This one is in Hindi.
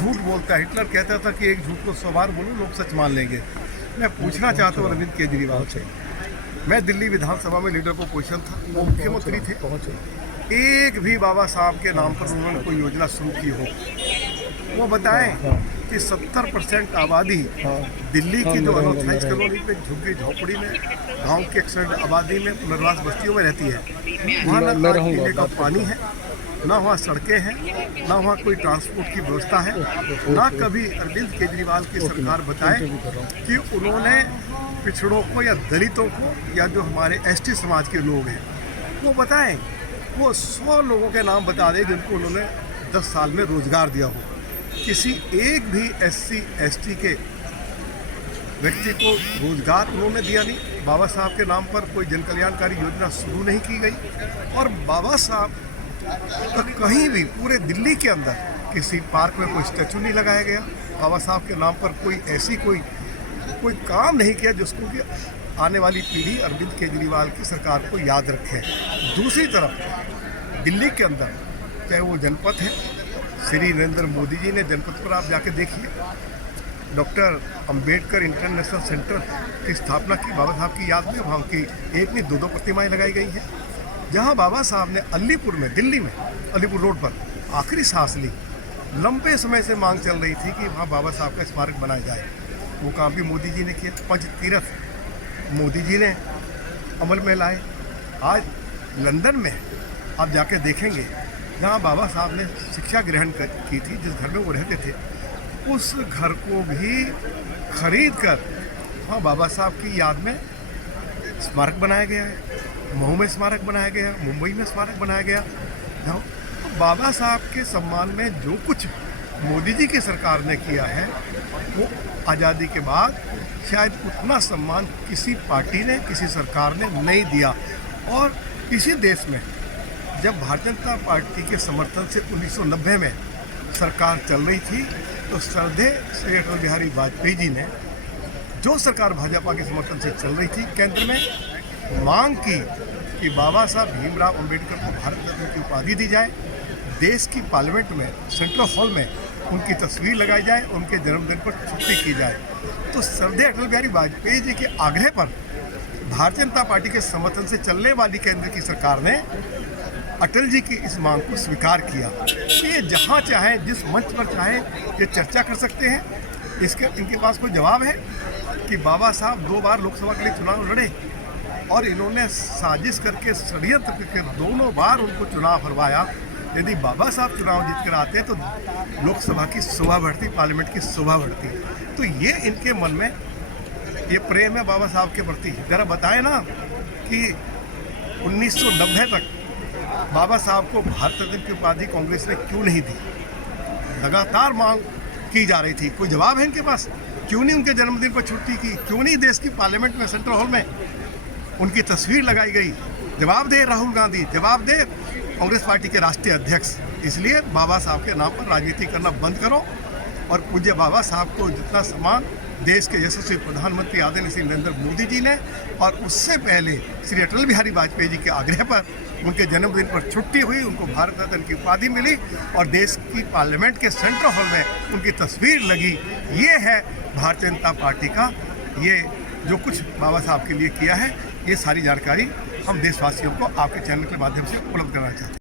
झूठ बोलता है। हिटलर कहता था कि एक झूठ को 100 बार बोलो लोग सच मान लेंगे। मैं पूछना चाहता हूँ अरविंद केजरीवाल से, मैं दिल्ली विधानसभा में लीडर को क्वेश्चन था, वो मुख्यमंत्री थे, एक भी बाबा साहब के नाम पर उन्होंने कोई योजना शुरू की हो वो बताएं कि 70% आबादी दिल्ली की जो अनऑथराइज कॉलोनी पे झुग्गी झोपड़ी में गांव के 100 आबादी में पुनर्वास बस्तियों में रहती है। वहाँ ना पीने का पानी है, ना वहाँ सड़कें हैं, ना वहाँ कोई ट्रांसपोर्ट की व्यवस्था है। ना कभी अरविंद केजरीवाल की सरकार बताए कि उन्होंने पिछड़ों को या दलितों को या जो हमारे एसटी समाज के लोग हैं वो बताएं, वो 100 लोगों के नाम बता दें जिनको उन्होंने 10 साल में रोजगार दिया हो। किसी एक भी SC ST के व्यक्ति को रोजगार उन्होंने दिया नहीं। बाबा साहब के नाम पर कोई जन कल्याणकारी योजना शुरू नहीं की गई। और बाबा साहब का कहीं भी पूरे दिल्ली के अंदर किसी पार्क में कोई स्टैचू नहीं लगाया गया। बाबा साहब के नाम पर कोई ऐसी कोई काम नहीं किया जिसको कि आने वाली पीढ़ी अरविंद केजरीवाल की सरकार को याद रखे। दूसरी तरफ दिल्ली के अंदर चाहे वो जनपद है, श्री नरेंद्र मोदी जी ने जनपद पर आप जाके देखिए डॉक्टर अंबेडकर इंटरनेशनल सेंटर की स्थापना की बाबा साहब की याद में। वहाँ की एक नहीं 2 प्रतिमाएं लगाई गई हैं। जहाँ बाबा साहब ने अलीपुर में, दिल्ली में अलीपुर रोड पर आखिरी सांस ली, लंबे समय से मांग चल रही थी कि वहाँ बाबा साहब का स्मारक बनाया जाए। वो काम भी मोदी जी ने किया। 5 तीर्थ मोदी जी ने अमल में लाए। आज लंदन में आप जाके देखेंगे जहाँ बाबा साहब ने शिक्षा ग्रहण की थी, जिस घर में वो रहते थे, उस घर को भी खरीद कर वहाँ बाबा साहब की याद में स्मारक बनाया गया है। महू में स्मारक बनाया गया, मुंबई में स्मारक बनाया गया। तो बाबा साहब के सम्मान में जो कुछ मोदी जी की सरकार ने किया है वो आज़ादी के बाद शायद उतना सम्मान किसी पार्टी ने, किसी सरकार ने नहीं दिया। और इसी देश में जब भारतीय जनता पार्टी के समर्थन से 1990 में सरकार चल रही थी तो श्रद्धेय श्री अटल बिहारी वाजपेयी जी ने, जो सरकार भाजपा के समर्थन से चल रही थी, केंद्र में मांग की कि बाबा साहब भीमराव अंबेडकर को भारत रत्न की उपाधि दी जाए, देश की पार्लियामेंट में सेंट्रल हॉल में उनकी तस्वीर लगाई जाए, उनके जन्मदिन पर छुट्टी की जाए। तो श्रद्धेय अटल बिहारी वाजपेयी जी के आग्रह पर भारतीय जनता पार्टी के समर्थन से चलने वाली केंद्र की सरकार ने अटल जी की इस मांग को स्वीकार किया कि ये जहाँ चाहे, जिस मंच पर चाहे ये चर्चा कर सकते हैं। इनके पास कोई जवाब है कि बाबा साहब 2 बार लोकसभा के लिए चुनाव लड़े और इन्होंने साजिश करके, षड्यंत्र करके 2 बार उनको चुनाव हरवाया। यदि बाबा साहब चुनाव जीत कर आते तो लोकसभा की शोभा बढ़ती, पार्लियामेंट की शोभा बढ़ती। तो ये इनके मन में ये प्रेम है बाबा साहब के प्रति। जरा बताएं ना कि 1990 तक बाबा साहब को भारत रत्न की उपाधि कांग्रेस ने क्यों नहीं दी? लगातार मांग की जा रही थी, कोई जवाब है इनके पास? क्यों नहीं उनके जन्मदिन पर छुट्टी की? क्यों नहीं देश की पार्लियामेंट में, सेंट्रल हॉल में उनकी तस्वीर लगाई गई? जवाब दे राहुल गांधी, जवाब दे कांग्रेस पार्टी के राष्ट्रीय अध्यक्ष। इसलिए बाबा साहब के नाम पर राजनीति करना बंद करो और पूज्य बाबा साहब को जितना सम्मान देश के यशस्वी प्रधानमंत्री आदरणीय श्री नरेंद्र मोदी जी ने और उससे पहले श्री अटल बिहारी वाजपेयी जी के आग्रह पर उनके जन्मदिन पर छुट्टी हुई, उनको भारत रत्न की उपाधि मिली और देश की पार्लियामेंट के सेंट्रल हॉल में उनकी तस्वीर लगी। ये है भारतीय जनता पार्टी का, ये जो कुछ बाबा साहब के लिए किया है। ये सारी जानकारी हम देशवासियों को आपके चैनल के माध्यम से उपलब्ध कराना चाहते हैं।